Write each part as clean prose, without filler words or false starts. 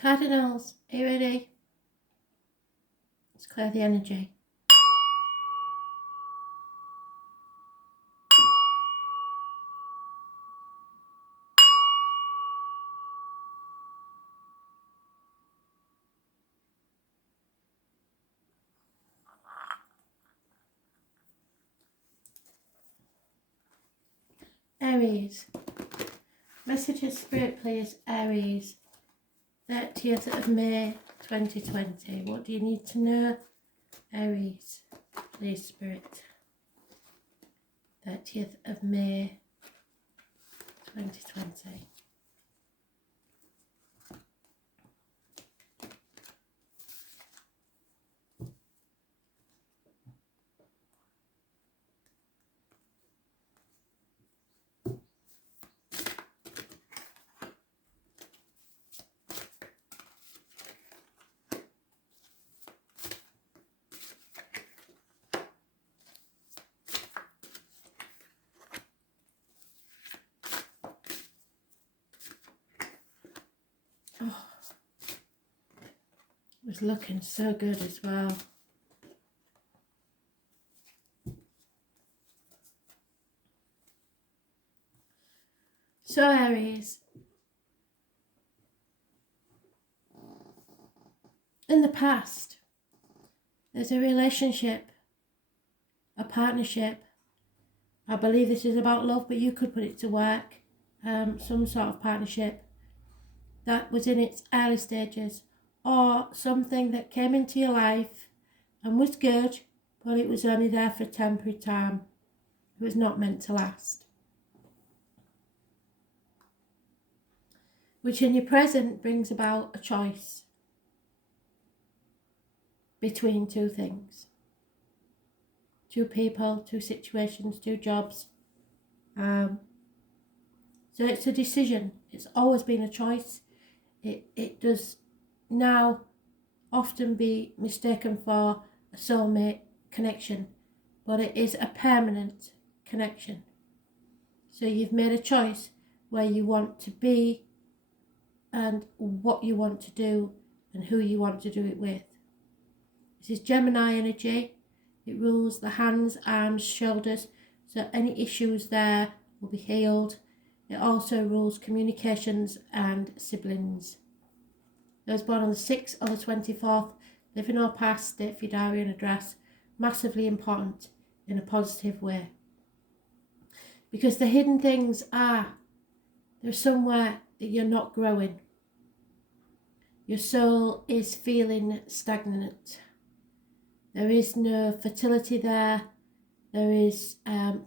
Cardinals, are you ready? Let's clear the energy. Aries. Messages, Spirit, please. Aries. 30th of May 2020. What do you need to know? Aries. Please, Spirit. 30th of May 2020. Oh, it was looking so good as well. So Aries, in the past, there's a relationship, a partnership. I believe this is about love, but you could put it to work. Some sort of partnership that was in its early stages, or something that came into your life and was good, but it was only there for a temporary time. It was not meant to last. Which in your present brings about a choice between two things. Two people, two situations, two jobs. So it's a decision. It's always been a choice. It does now often be mistaken for a soulmate connection, but it is a permanent connection. So you've made a choice where you want to be and what you want to do and who you want to do it with. This is Gemini energy. It rules the hands, arms, shoulders, so any issues there will be healed. It also rules communications and siblings. Those born on the 6th or the 24th, living or past, date for your diary and address, massively important in a positive way. Because the hidden things are, there's somewhere that you're not growing. Your soul is feeling stagnant. There is no fertility there. There is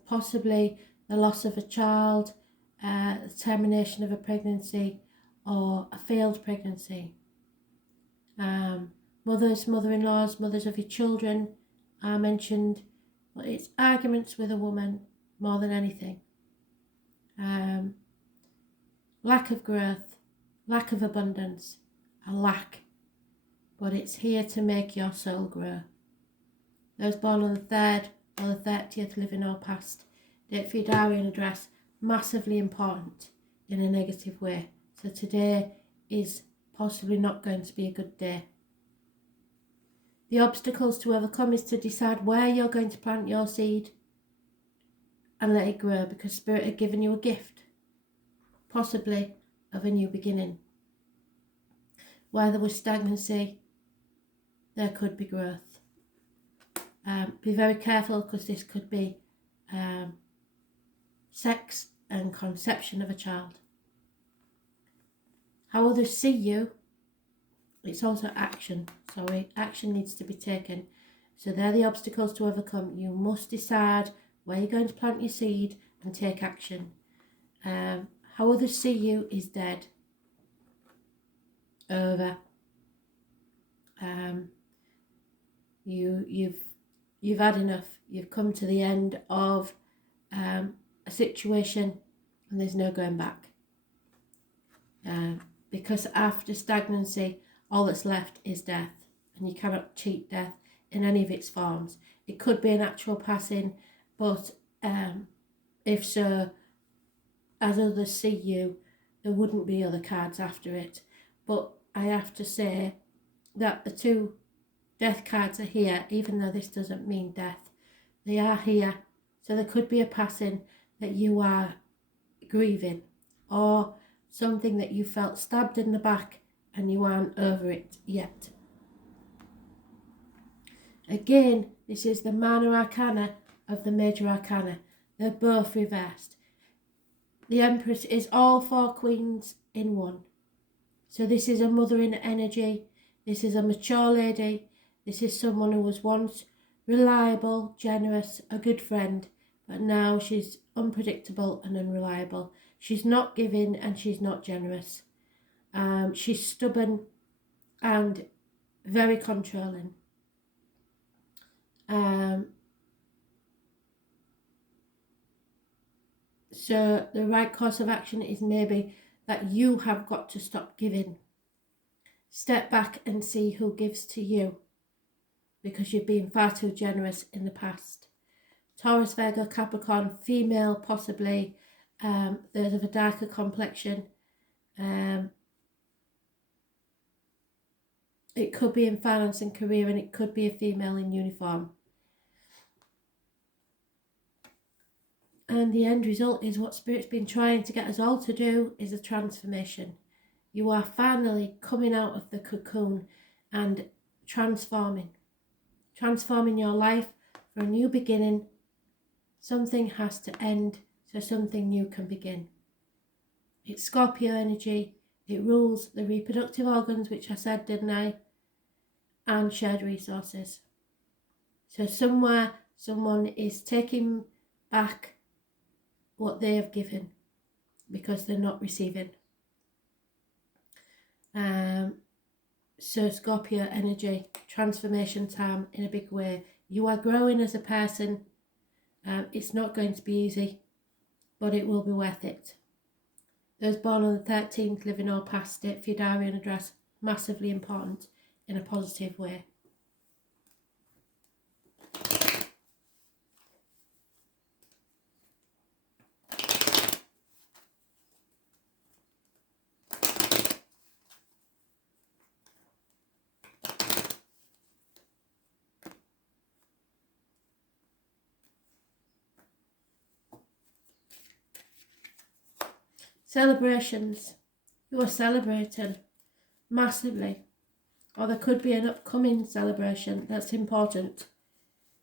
possibly the loss of a child, the termination of a pregnancy, or a failed pregnancy. Mothers, mother-in-laws, mothers of your children are mentioned, but it's arguments with a woman more than anything. Lack of growth, lack of abundance, a lack, but it's here to make your soul grow. Those born on the 3rd or the 30th, living or past, date for your diary and address, massively important in a negative way. So today is possibly not going to be a good day. The obstacles to overcome is to decide where you're going to plant your seed and let it grow, because Spirit had given you a gift, possibly of a new beginning. Where there was stagnancy, there could be growth. Be very careful, because this could be sex and conception of a child. How others see you, it's also action. Action needs to be taken. So they're the obstacles to overcome. You must decide where you're going to plant your seed and take action. How others see you is dead. Over. You've had enough. You've come to the end of a situation and there's no going back. Because after stagnancy, all that's left is death, and you cannot cheat death in any of its forms. It could be an actual passing, but if so, as others see you, there wouldn't be other cards after it. But I have to say that the two death cards are here, even though this doesn't mean death. They are here. So there could be a passing that you are grieving, or something that you felt stabbed in the back and you aren't over it yet. Again, this is the minor arcana of the major arcana. They're both reversed. The Empress is all four queens in one. So this is a mothering energy. This is a mature lady. This is someone who was once reliable, generous, a good friend, but now she's unpredictable and unreliable. She's not giving and she's not generous. She's stubborn and very controlling. So the right course of action is maybe that you have got to stop giving. Step back and see who gives to you, because you've been far too generous in the past. Taurus, Virgo, Capricorn, female possibly, those of a darker complexion. It could be in finance and career, and it could be a female in uniform. And the end result is what Spirit's been trying to get us all to do, is a transformation. You are finally coming out of the cocoon and transforming your life for a new beginning. Something has to end so something new can begin. It's Scorpio energy. It rules the reproductive organs, which I said, didn't I? And shared resources. So somewhere someone is taking back what they have given because they're not receiving. So Scorpio energy, transformation time in a big way. You are growing as a person. It's not going to be easy, but it will be worth it. Those born on the 13th, living or past it, for your diary and address, massively important in a positive way. Celebrations. You are celebrating massively. Or there could be an upcoming celebration that's important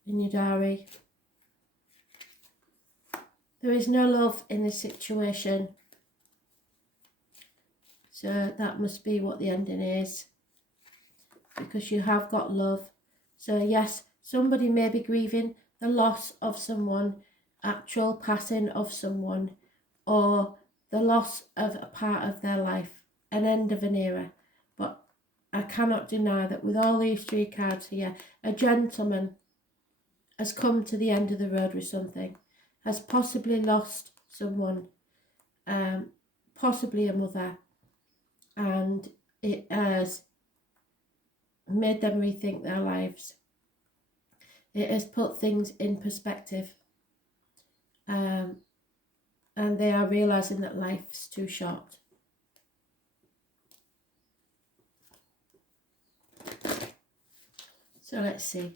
in your diary. There is no love in this situation. So that must be what the ending is. Because you have got love. So yes, somebody may be grieving the loss of someone, actual passing of someone, or the loss of a part of their life, an end of an era. But I cannot deny that with all these three cards here, a gentleman has come to the end of the road with something, has possibly lost someone, possibly a mother, and it has made them rethink their lives. It has put things in perspective. And they are realising that life's too short. So let's see.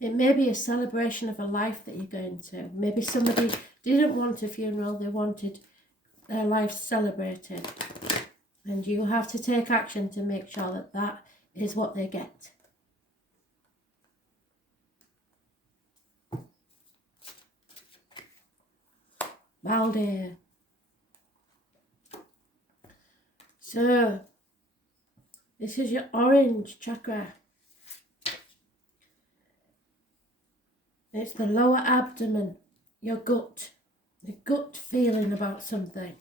It may be a celebration of a life that you're going to. Maybe somebody didn't want a funeral, they wanted their life celebrated. And you have to take action to make sure that that is what they get. Baldir. So, this is your orange chakra. It's the lower abdomen, your gut, the gut feeling about something.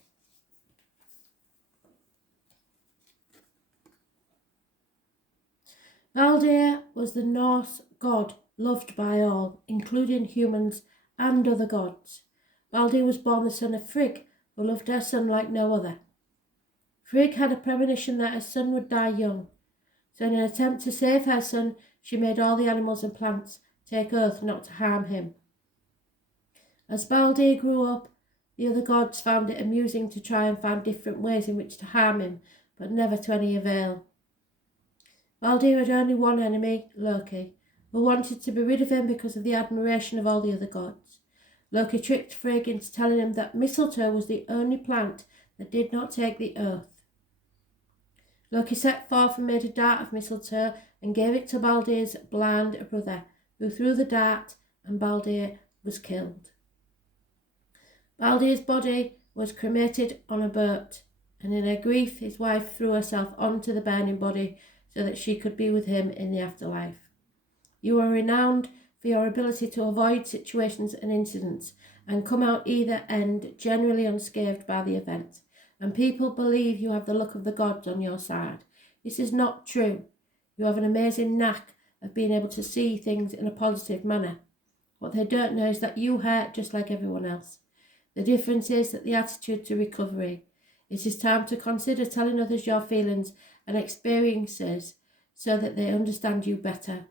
Baldir was the Norse god loved by all, including humans and other gods. Baldir was born the son of Frigg, who loved her son like no other. Frigg had a premonition that her son would die young, so in an attempt to save her son, she made all the animals and plants take oath not to harm him. As Baldur grew up, the other gods found it amusing to try and find different ways in which to harm him, but never to any avail. Baldur had only one enemy, Loki, who wanted to be rid of him because of the admiration of all the other gods. Loki tricked Frigg into telling him that mistletoe was the only plant that did not take the oath. Loki set forth and made a dart of mistletoe and gave it to Baldur's blind brother, who threw the dart, and Baldur was killed. Baldur's body was cremated on a boat, and in her grief his wife threw herself onto the burning body so that she could be with him in the afterlife. You are renowned for your ability to avoid situations and incidents and come out either end generally unscathed by the event, and people believe you have the luck of the gods on your side. This is not true. You have an amazing knack of being able to see things in a positive manner. What they don't know is that you hurt just like everyone else. The difference is that the attitude to recovery. It is time to consider telling others your feelings and experiences so that they understand you better.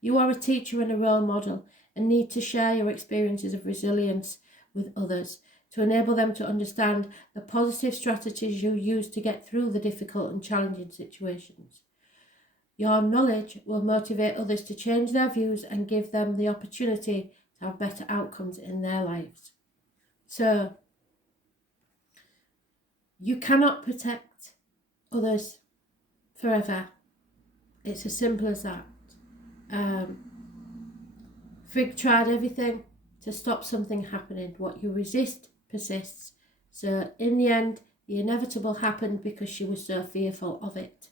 You are a teacher and a role model and need to share your experiences of resilience with others to enable them to understand the positive strategies you use to get through the difficult and challenging situations. Your knowledge will motivate others to change their views and give them the opportunity to have better outcomes in their lives. So, you cannot protect others forever. It's as simple as that. Frigg tried everything to stop something happening. What you resist persists. So in the end, the inevitable happened because she was so fearful of it.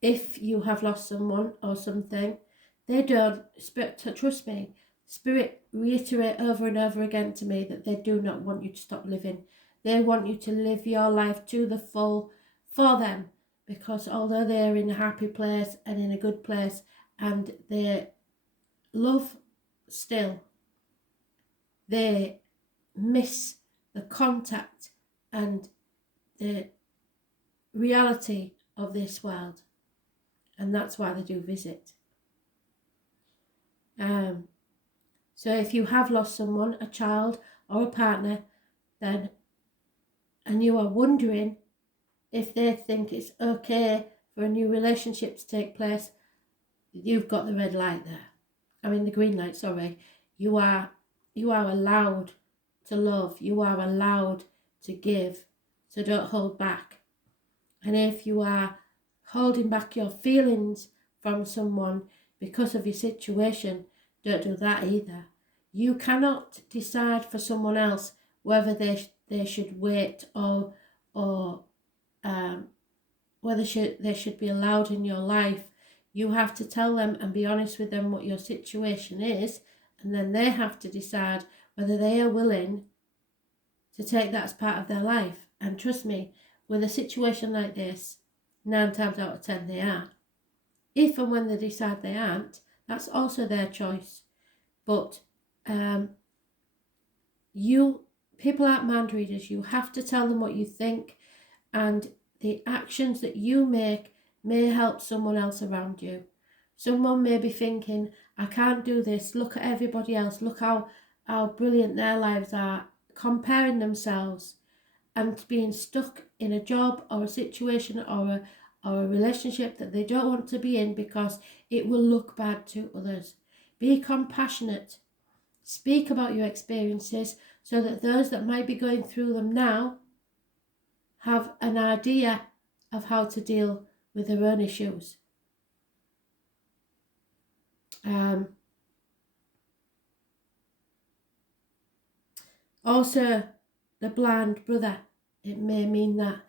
If you have lost someone or something, they don't, trust me, Spirit reiterate over and over again to me that they do not want you to stop living. They want you to live your life to the full for them, because although they're in a happy place and in a good place and they love still, they miss the contact and the reality of this world, and that's why they do visit. So if you have lost someone, a child or a partner, then, and you are wondering if they think it's okay for a new relationship to take place, you've got the red light there. I mean the green light, sorry. You are allowed to love. You are allowed to give. So don't hold back. And if you are holding back your feelings from someone because of your situation, don't do that either. You cannot decide for someone else whether they should wait or whether they should be allowed in your life. You have to tell them and be honest with them what your situation is, and then they have to decide whether they are willing to take that as part of their life. And trust me, with a situation like this, 9 times out of 10 they are. If and when they decide they aren't, that's also their choice. But people aren't mind readers. You have to tell them what you think, and the actions that you make may help someone else around you. Someone may be thinking, I can't do this, look at everybody else, look how brilliant their lives are, comparing themselves and being stuck in a job or a situation or a relationship that they don't want to be in because it will look bad to others. Be compassionate. Speak about your experiences so that those that might be going through them now have an idea of how to deal with their own issues. Also, the blind brother. It may mean that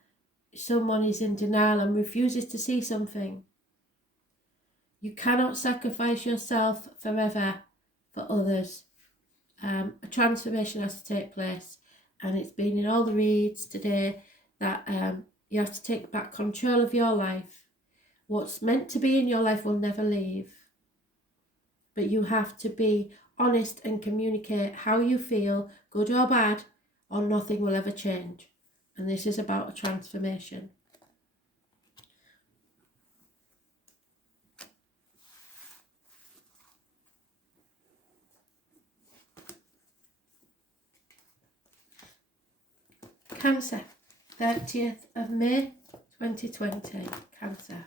someone is in denial and refuses to see something. You cannot sacrifice yourself forever for others. A transformation has to take place, and it's been in all the reads today that you have to take back control of your life. What's meant to be in your life will never leave, but you have to be honest and communicate how you feel, good or bad, or nothing will ever change. And this is about a transformation. Cancer, 30th of May 2020, Cancer.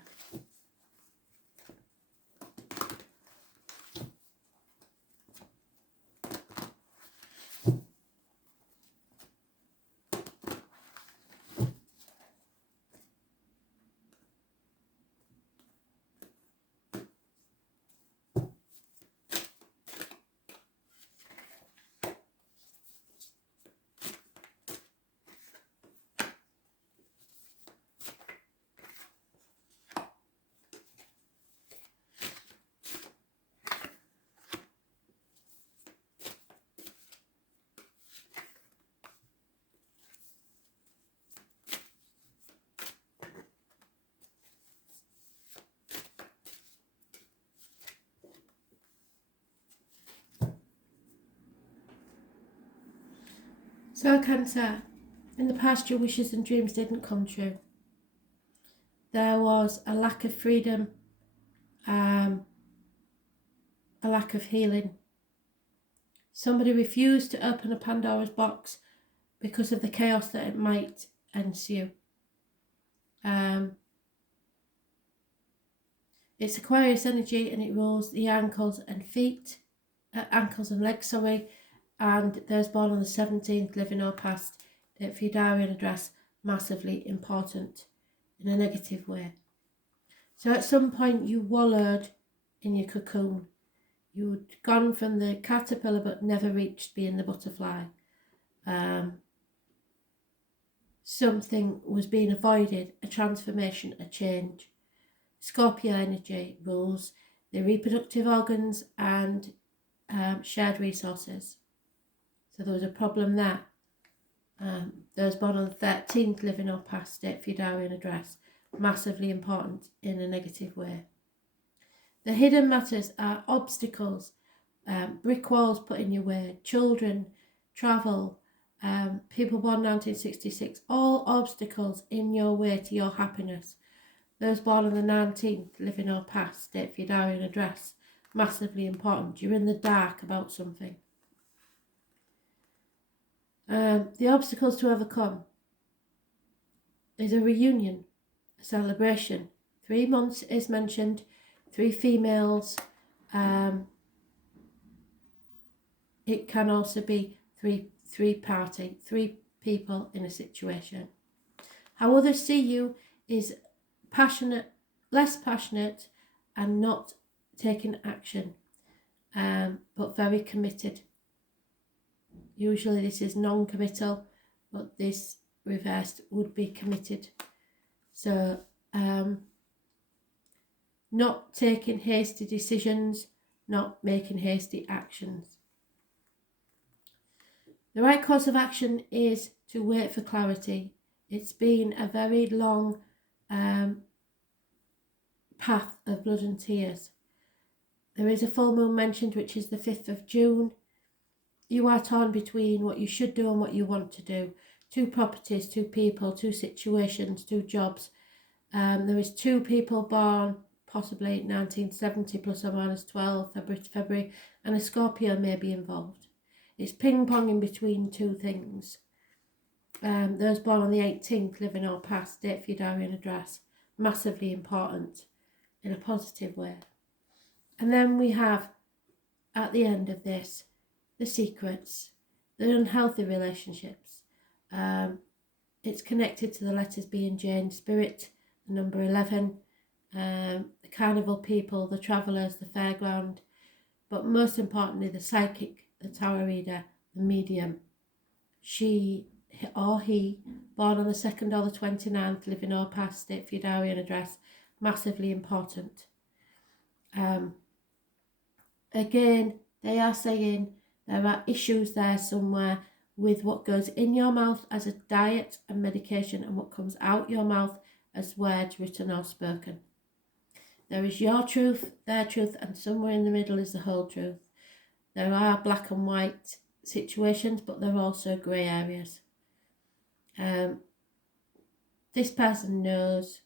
So Cancer, in the past your wishes and dreams didn't come true. There was a lack of freedom, a lack of healing. Somebody refused to open a Pandora's box because of the chaos that it might ensue. It's Aquarius energy and it rules the ankles and legs, and those born on the 17th, living or past, for your diary and address, massively important in a negative way. So at some point you wallowed in your cocoon. You'd gone from the caterpillar but never reached being the butterfly. Something was being avoided, a transformation, a change. Scorpio energy rules the reproductive organs and shared resources. So there was a problem there. Those born on the 13th, living or past, date for your diary and address, massively important in a negative way. The hidden matters are obstacles, brick walls put in your way, children, travel, people born 1966, all obstacles in your way to your happiness. Those born on the 19th, living or past, date for your diary and address, massively important. You're in the dark about something. The obstacles to overcome is a reunion, a celebration. 3 months is mentioned, 3 females. It can also be three people in a situation. How others see you is passionate, less passionate, and not taking action, but very committed. Usually this is non-committal, but this reversed would be committed. So not taking hasty decisions, not making hasty actions. The right course of action is to wait for clarity. It's been a very long path of blood and tears. There is a full moon mentioned, which is the 5th of June. You are torn between what you should do and what you want to do. 2 properties, 2 people, 2 situations, 2 jobs. There is 2 people born, possibly 1970 plus or minus 12, February to February, and a Scorpio may be involved. It's ping-ponging between 2 things. Those born on the 18th, living or past, date for your diary and address, massively important in a positive way. And then we have, at the end of this, the secrets, the unhealthy relationships. It's connected to the letters B and J in spirit, the number 11, the carnival people, the travellers, the fairground, but most importantly the psychic, the tarot reader, the medium. She or he, born on the 2nd or the 29th, living or past, date for your diary and address, massively important. Again, they are saying there are issues there somewhere with what goes in your mouth as a diet and medication and what comes out your mouth as words written or spoken. There is your truth, their truth, and somewhere in the middle is the whole truth. There are black and white situations, but there are also grey areas. This person knows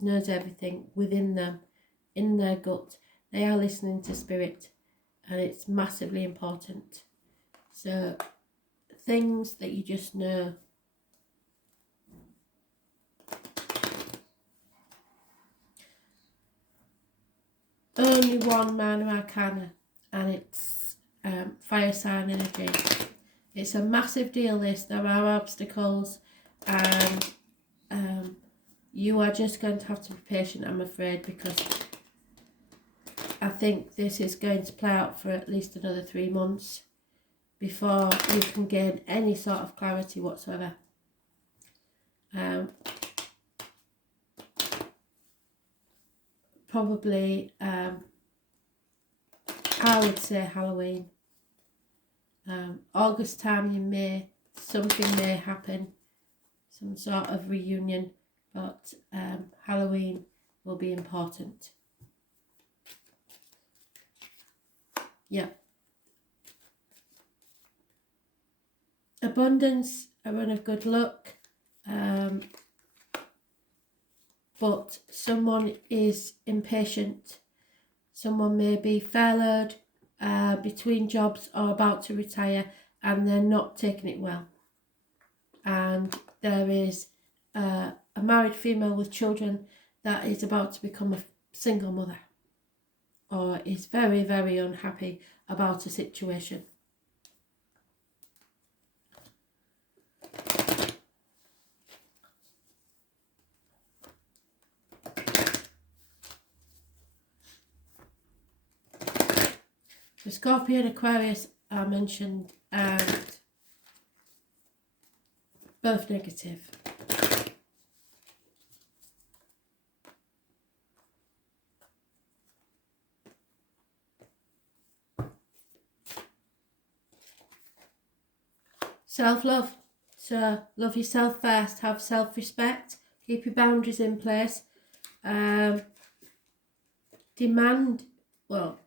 everything within them, in their gut. They are listening to spirit, and it's massively important. So things that you just know. Only one minor arcana, and it's fire sign energy. It's a massive deal, this. There are obstacles, and you are just going to have to be patient, I'm afraid, because I think this is going to play out for at least another 3 months before you can gain any sort of clarity whatsoever. Probably, I would say Halloween. August time, something may happen, some sort of reunion, but Halloween will be important. Yeah. Abundance, a run of good luck, but someone is impatient. Someone may be furloughed, between jobs, or about to retire, and they're not taking it well. And there is a married female with children that is about to become a single mother, or is very, very unhappy about a situation. The Scorpio and Aquarius are mentioned, and both negative. Self-love. So love yourself first, have self-respect, keep your boundaries in place. Demand, well,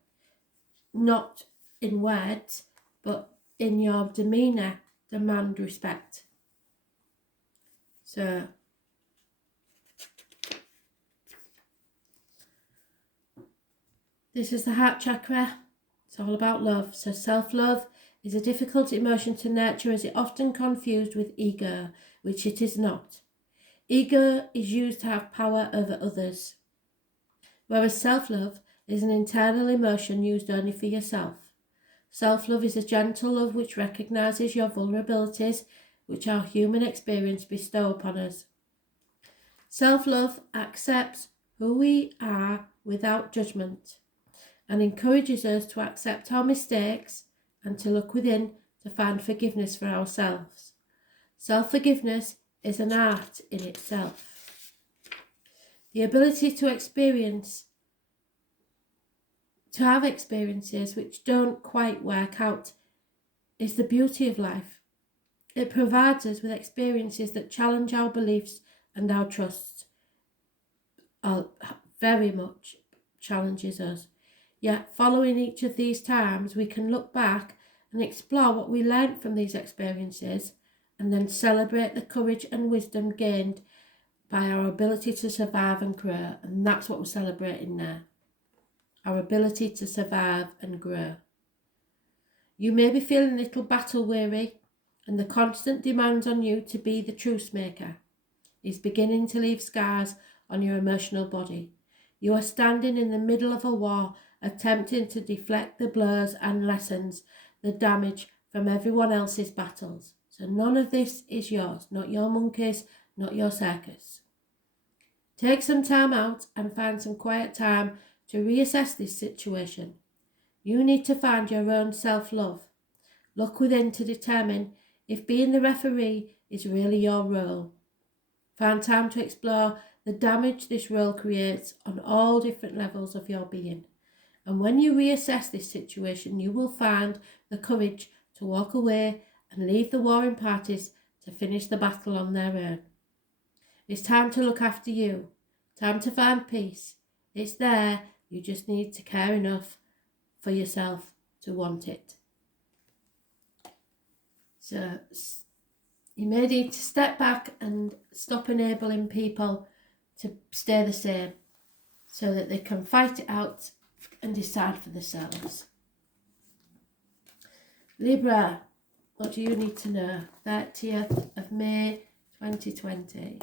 not in words, but in your demeanour, demand respect. So this is the heart chakra. It's all about love. So self-love is a difficult emotion to nurture, as it often confused with ego, which it is not. Ego is used to have power over others, whereas self-love is an internal emotion used only for yourself. Self-love is a gentle love which recognises your vulnerabilities, which our human experience bestow upon us. Self-love accepts who we are without judgment, and encourages us to accept our mistakes and to look within to find forgiveness for ourselves. Self-forgiveness is an art in itself. The ability to have experiences which don't quite work out is the beauty of life. It provides us with experiences that challenge our beliefs and our trusts. Very much challenges us. Yet following each of these times, we can look back and explore what we learned from these experiences, and then celebrate the courage and wisdom gained by our ability to survive and grow. And that's what we're celebrating now. Our ability to survive and grow. You may be feeling a little battle weary, and the constant demands on you to be the truce maker is beginning to leave scars on your emotional body. You are standing in the middle of a war, attempting to deflect the blows and lessons the damage from everyone else's battles. So none of this is yours, not your monkeys, not your circus. Take some time out and find some quiet time to reassess this situation. You need to find your own self-love. Look within to determine if being the referee is really your role. Find time to explore the damage this role creates on all different levels of your being. And when you reassess this situation, you will find the courage to walk away and leave the warring parties to finish the battle on their own. It's time to look after you. Time to find peace. It's there. You just need to care enough for yourself to want it. So you may need to step back and stop enabling people to stay the same so that they can fight it out and decide for themselves. Libra, what do you need to know? 30th of May 2020.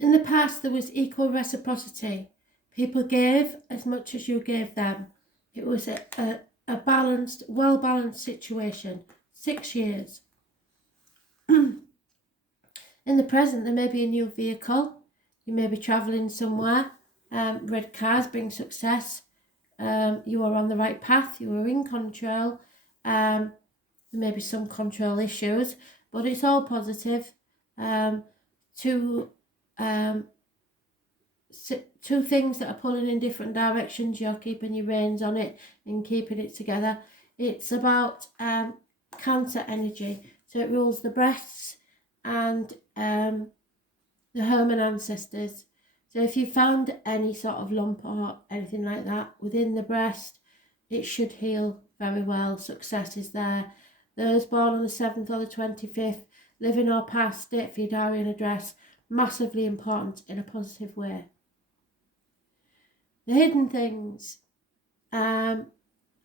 In the past, there was equal reciprocity. People gave as much as you gave them. It was a balanced, well-balanced situation. 6 years. In the present, there may be a new vehicle. You may be travelling somewhere. Red cars bring success. You are on the right path. You are in control. There may be some control issues, but it's all positive. Two things that are pulling in different directions. You're keeping your reins on it and keeping it together. It's about Cancer energy, so it rules the breasts and the home and ancestors. So if you found any sort of lump or anything like that within the breast, it should heal very well. Success is there. Those born on the 7th or the 25th, living or past, date for your diary and address, massively important in a positive way. The hidden things, a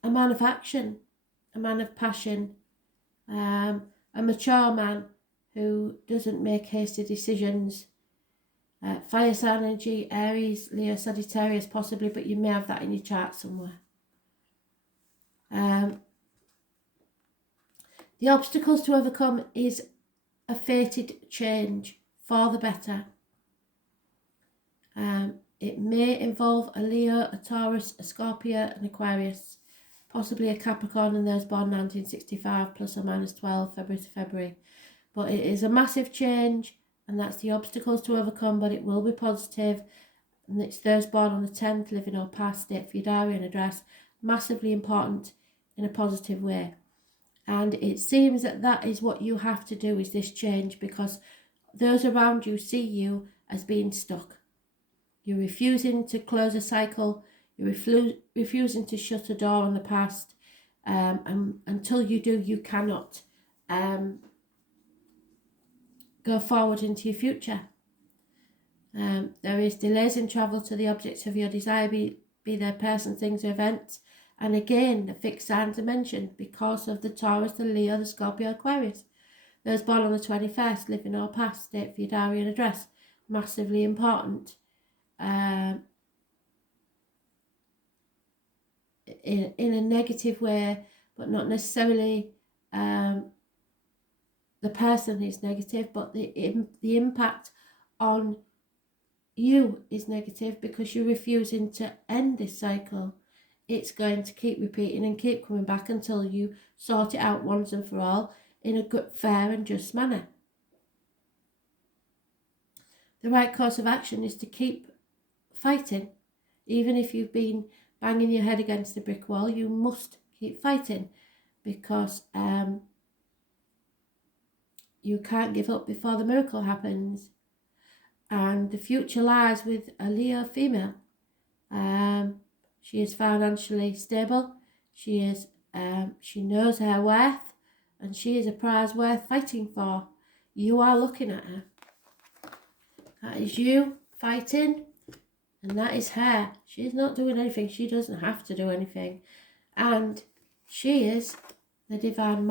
man of action, a man of passion, a mature man who doesn't make hasty decisions. Fire sign energy, Aries, Leo, Sagittarius possibly, but you may have that in your chart somewhere. The obstacles to overcome is a fated change for the better. It may involve a Leo, a Taurus, a Scorpio, an Aquarius, possibly a Capricorn and those born 1965 plus or minus 12 February to February. But it is a massive change, and that's the obstacles to overcome, but it will be positive. And it's those born on the 10th, living or past, date for your diary and address, massively important in a positive way. And it seems that that is what you have to do, is this change, because those around you see you as being stuck. You're refusing to close a cycle. You're refusing to shut a door on the past. And until you do, you cannot go forward into your future. There is delays in travel to the objects of your desire, be they person, things, or events. And again, the fixed signs are mentioned because of the Taurus, the Leo, the Scorpio, Aquarius. Those born on the 21st, living or past, date for your diary and address, massively important. In a negative way, but not necessarily the person is negative, but the impact on you is negative because you're refusing to end this cycle. It's going to keep repeating and keep coming back until you sort it out once and for all in a good, fair and just manner. The right course of action is to keep fighting. Even if you've been banging your head against the brick wall, you must keep fighting, because you can't give up before the miracle happens. And the future lies with a Leo female. She is financially stable. She knows her worth, and she is a prize worth fighting for. You are looking at her. That is you fighting, and that is her. She's not doing anything. She doesn't have to do anything. And she is the divine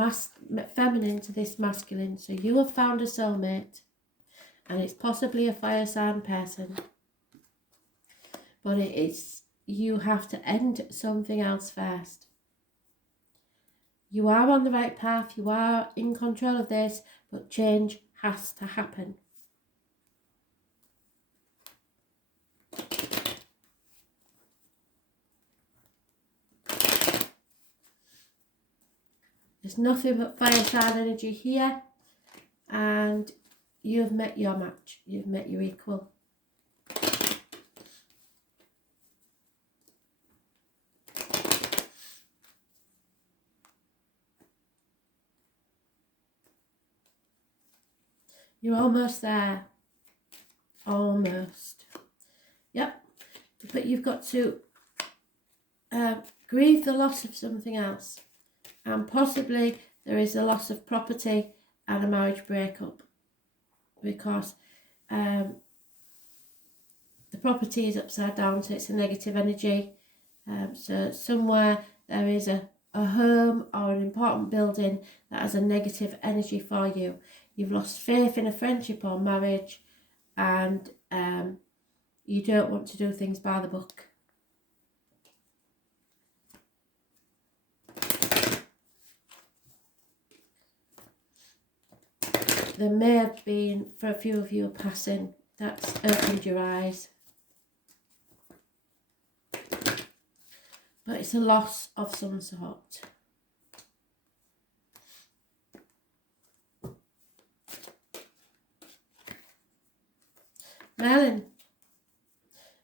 feminine to this masculine. So you have found a soulmate, and it's possibly a fire sign person, but you have to end something else first. You are on the right path, you are in control of this, but change has to happen. There's nothing but fire sign energy here, and you've met your match, you've met your equal. You're almost there. Almost. Yep. But you've got to grieve the loss of something else. And possibly there is a loss of property and a marriage breakup. Because the property is upside down, so it's a negative energy. So somewhere there is a home or an important building that has a negative energy for you. You've lost faith in a friendship or marriage, and you don't want to do things by the book. There may have been, for a few of you, a passing that's opened your eyes. But it's a loss of some sort.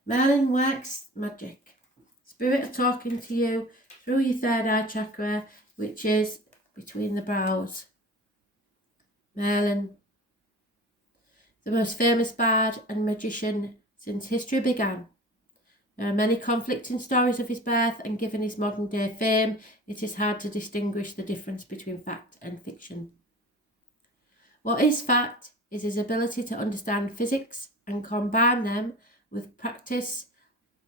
Merlin works magic. Spirit are talking to you through your third eye chakra, which is between the brows. Merlin, the most famous bard and magician since history began. There are many conflicting stories of his birth, and given his modern day fame, it is hard to distinguish the difference between fact and fiction. What is fact is his ability to understand physics and combine them with practice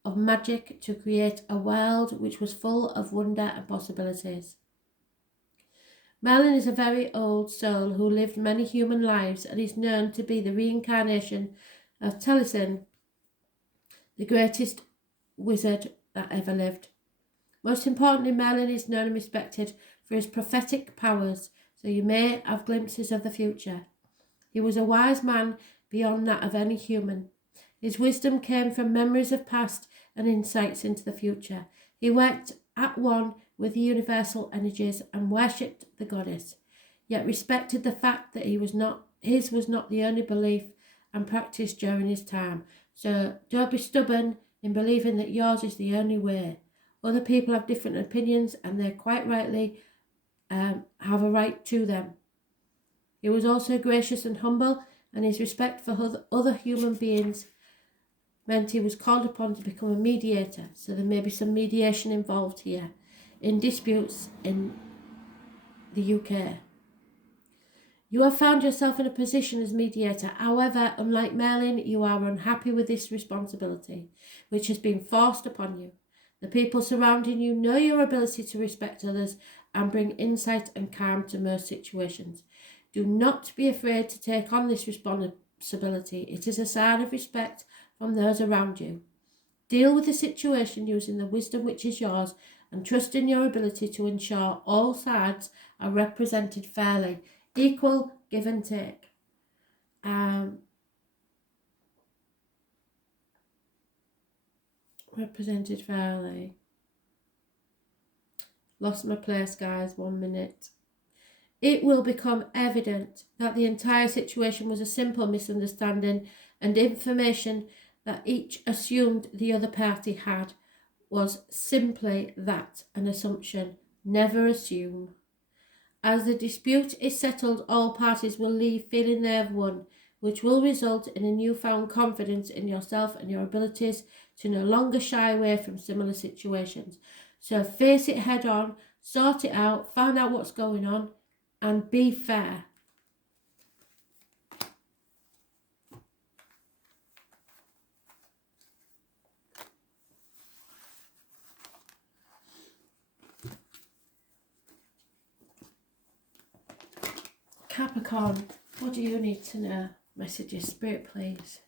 of magic to create a world which was full of wonder and possibilities. Merlin is a very old soul who lived many human lives and is known to be the reincarnation of Taliesin, the greatest wizard that ever lived. Most importantly, Merlin is known and respected for his prophetic powers, so you may have glimpses of the future. He was a wise man beyond that of any human. His wisdom came from memories of past and insights into the future. He worked at one with the universal energies and worshipped the goddess, yet respected the fact that his was not the only belief and practice during his time. So don't be stubborn in believing that yours is the only way. Other people have different opinions, and they quite rightly have a right to them. He was also gracious and humble, and his respect for other human beings meant he was called upon to become a mediator. So there may be some mediation involved here in disputes in the UK. You have found yourself in a position as mediator. However, unlike Merlin, you are unhappy with this responsibility, which has been forced upon you. The people surrounding you know your ability to respect others and bring insight and calm to most situations. Do not be afraid to take on this responsibility. It is a sign of respect from those around you. Deal with the situation using the wisdom which is yours, and trust in your ability to ensure all sides are represented fairly. Equal give and take. Represented fairly. Lost my place, guys. 1 minute. It will become evident that the entire situation was a simple misunderstanding, and information that each assumed the other party had was simply that, an assumption. Never assume. As the dispute is settled, all parties will leave feeling they have won, which will result in a newfound confidence in yourself and your abilities to no longer shy away from similar situations. So face it head on, sort it out, find out what's going on, and be fair. Capricorn, what do you need to know? Messages, Spirit, please.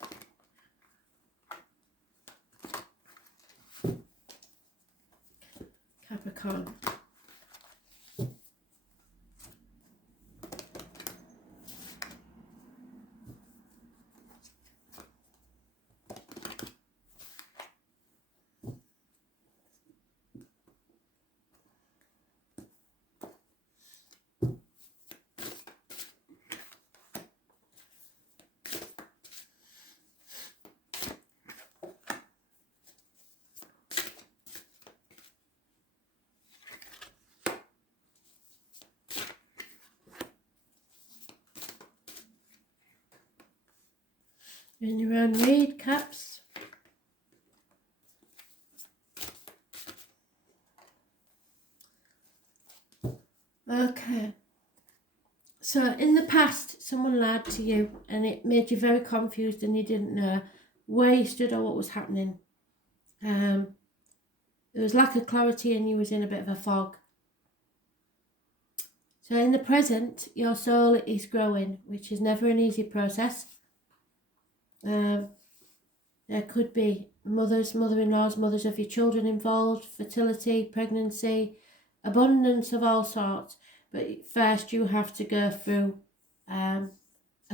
Capricorn. In your own read, Caps. Okay. So in the past, someone lied to you and it made you very confused and you didn't know where you stood or what was happening. There was lack of clarity and you was in a bit of a fog. So in the present, your soul is growing, which is never an easy process. There could be mothers, mother-in-laws, mothers of your children involved, fertility, pregnancy, abundance of all sorts. But first you have to go through a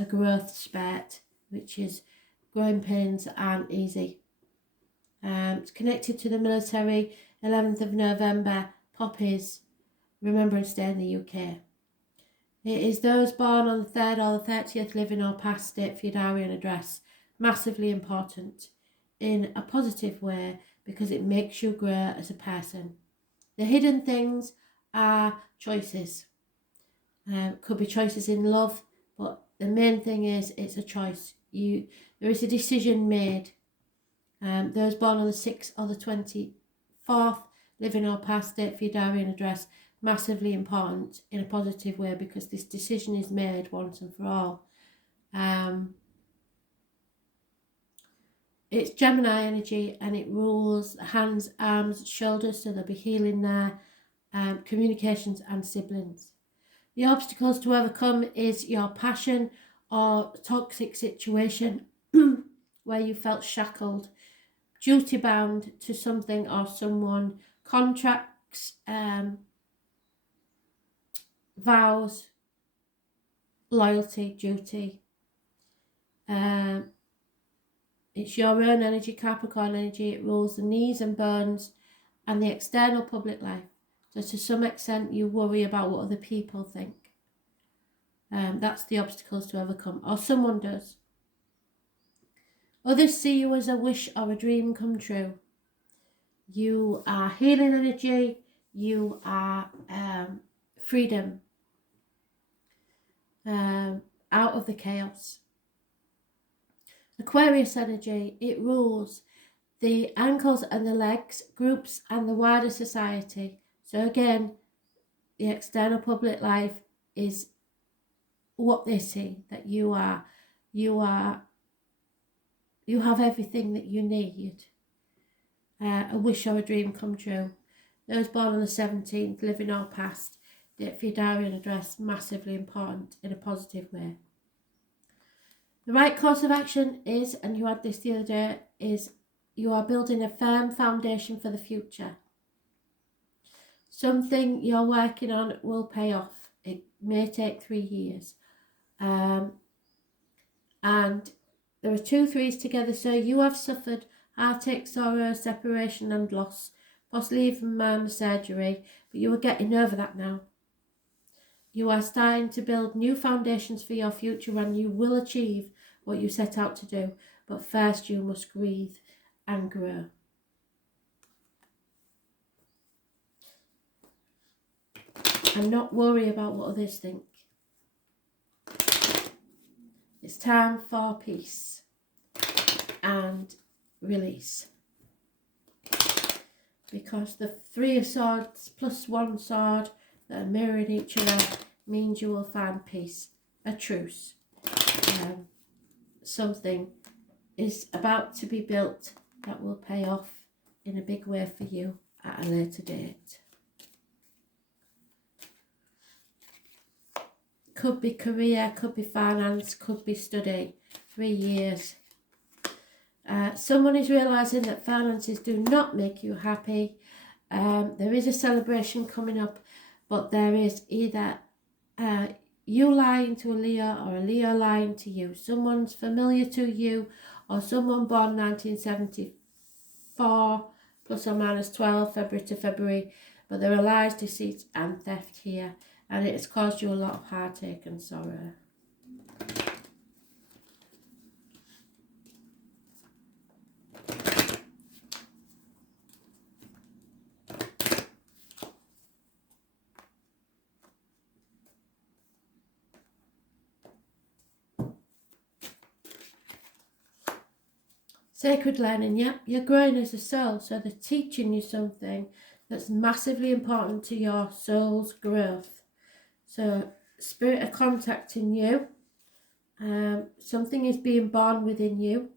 growth spurt, which is growing pains aren't easy. It's connected to the military, 11th of November, poppies, Remembrance Day in the UK. It is those born on the 3rd or the 30th living or past date for your diary and address. Massively important in a positive way because it makes you grow as a person. The hidden things are choices. Could be choices in love, but the main thing is it's a choice. There is a decision made. Those born on the 6th or the 24th, living or past date for your diary and address, massively important in a positive way because this decision is made once and for all. It's Gemini energy and it rules hands, arms, shoulders, so there'll be healing there, communications and siblings. The obstacles to overcome is your passion or toxic situation where you felt shackled, duty bound to something or someone, contracts, vows, loyalty, duty. It's your own energy, Capricorn energy. It rules the knees and bones and the external public life. So to some extent you worry about what other people think. That's the obstacles to overcome, or someone does. Others see you as a wish or a dream come true. You are healing energy. You are freedom. Out of the chaos. Aquarius energy, it rules the ankles and the legs, groups and the wider society. So again, the external public life is what they see, that you have everything that you need. A wish or a dream come true. Those born on the 17th, living or past, date for your diary and address, massively important in a positive way. The right course of action is, and you had this the other day, is you are building a firm foundation for the future. Something you're working on will pay off. It may take 3 years. And there are 2 3s together, so you have suffered heartache, sorrow, separation and loss, possibly even minor surgery, but you are getting over that now. You are starting to build new foundations for your future and you will achieve what you set out to do. But first you must breathe and grow. And not worry about what others think. It's time for peace and release. Because the 3 of Swords plus 1 sword that are mirroring each other means you will find peace, a truce. Something is about to be built that will pay off in a big way for you at a later date. Could be career, could be finance, could be study. 3 years. Someone is realising that finances do not make you happy. There is a celebration coming up, but there is either you lying to a Leo or a Leo lying to you. Someone's familiar to you, or someone born 1974 plus or minus 12 February to February, but there are lies, deceit and theft here, and it has caused you a lot of heartache and sorrow. Sacred learning, yeah, you're growing as a soul, so they're teaching you something that's massively important to your soul's growth. So spirit are contacting you. Something is being born within you.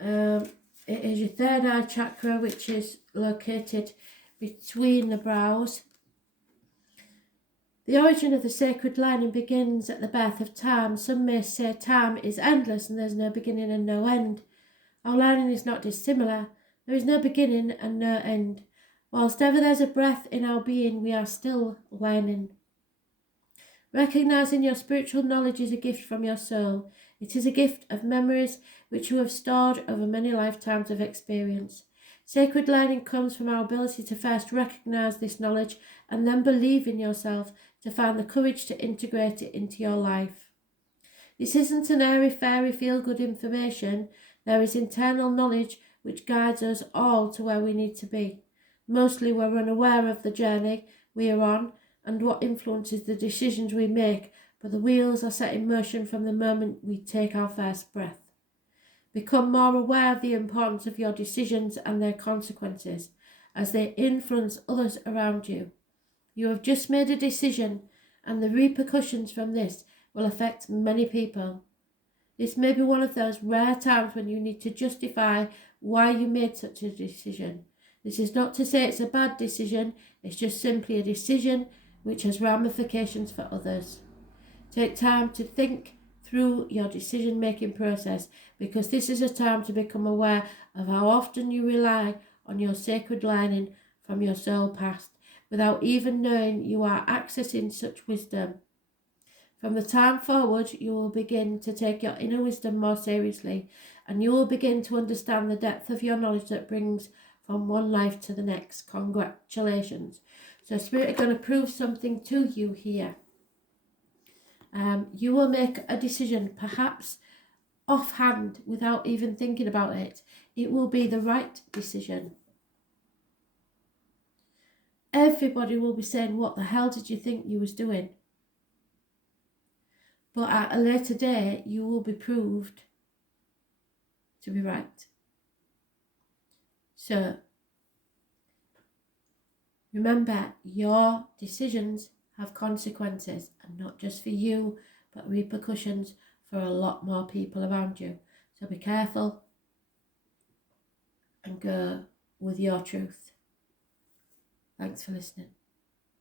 It is your third eye chakra, which is located between the brows. The origin of the sacred learning begins at the birth of time. Some may say time is endless and there's no beginning and no end. Our learning is not dissimilar. There is no beginning and no end. Whilst ever there's a breath in our being, we are still learning. Recognising your spiritual knowledge is a gift from your soul. It is a gift of memories which you have stored over many lifetimes of experience. Sacred learning comes from our ability to first recognise this knowledge and then believe in yourself to find the courage to integrate it into your life. This isn't an airy-fairy feel-good information. There is internal knowledge which guides us all to where we need to be. Mostly we're unaware of the journey we are on and what influences the decisions we make, but the wheels are set in motion from the moment we take our first breath. Become more aware of the importance of your decisions and their consequences as they influence others around you. You have just made a decision, and the repercussions from this will affect many people. This may be one of those rare times when you need to justify why you made such a decision. This is not to say it's a bad decision, it's just simply a decision which has ramifications for others. Take time to think through your decision-making process, because this is a time to become aware of how often you rely on your sacred learning from your soul past without even knowing you are accessing such wisdom. From the time forward, you will begin to take your inner wisdom more seriously, and you will begin to understand the depth of your knowledge that brings from one life to the next. Congratulations. So Spirit are going to prove something to you here. You will make a decision, perhaps offhand, without even thinking about it. It will be the right decision. Everybody will be saying, what the hell did you think you was doing? But at a later date, you will be proved to be right. So, remember, your decisions have consequences, and not just for you, but repercussions for a lot more people around you. So be careful and go with your truth. Thanks for listening.